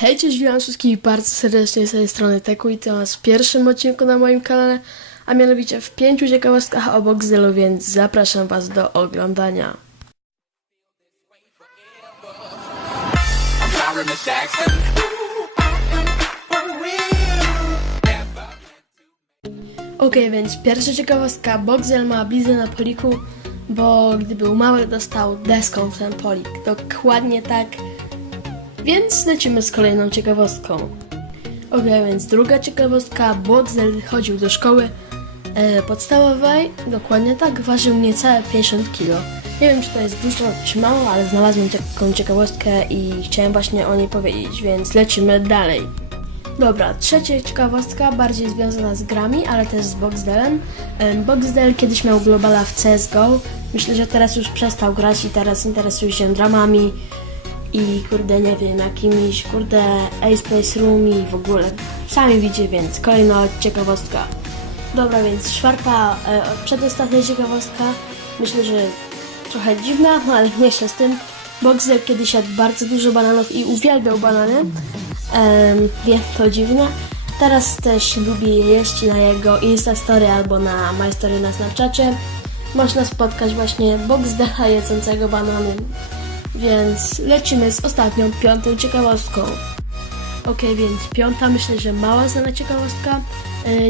Hej, cześć, witam wszystkich bardzo serdecznie z tej strony Teku i to was w pierwszym odcinku na moim kanale, a mianowicie w 5 ciekawostkach o Boxdelu, więc zapraszam was do oglądania. Okej, więc pierwsza ciekawostka. Boxdel ma bliznę na poliku, bo gdy był mały, dostał deską w ten polik. Dokładnie tak. Więc lecimy z kolejną ciekawostką. Okej, więc druga ciekawostka. Boxdel chodził do szkoły podstawowej, dokładnie tak, ważył niecałe 50 kg. Nie wiem, czy to jest dużo, czy mało, ale znalazłem taką ciekawostkę i chciałem właśnie o niej powiedzieć, więc lecimy dalej. Dobra, trzecia ciekawostka, bardziej związana z grami, ale też z Boxdelem. Boxdel kiedyś miał globala w CSGO. Myślę, że teraz już przestał grać i teraz interesuje się dramami i kurde, nie wiem, jakimiś kurde Ace Place Room i w ogóle. Sami widzicie, więc kolejna ciekawostka. Dobra, więc czwarta, przedostatnia ciekawostka. Myślę, że trochę dziwna, no ale nie się z tym. Boxdel kiedyś jadł bardzo dużo bananów i uwielbiał banany. Wiem, to dziwne. Teraz też lubi je jeść na jego Instastory albo na My Story na Snapchacie. Można spotkać właśnie Boxdela jedzącego banany. Więc lecimy z ostatnią, piątą ciekawostką. Okej, więc piąta, myślę, że mała znana ciekawostka.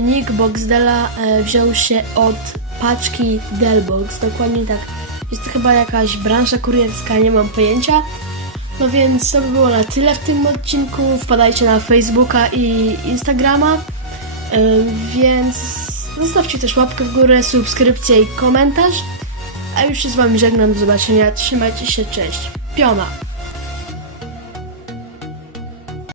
Nick Boxdela wziął się od paczki Delbox, dokładnie tak. Jest to chyba jakaś branża kurierska, nie mam pojęcia. No więc to by było na tyle w tym odcinku. Wpadajcie na Facebooka i Instagrama. Więc zostawcie też łapkę w górę, subskrypcję i komentarz. A już się z wami żegnam, do zobaczenia, trzymajcie się, cześć. Piona!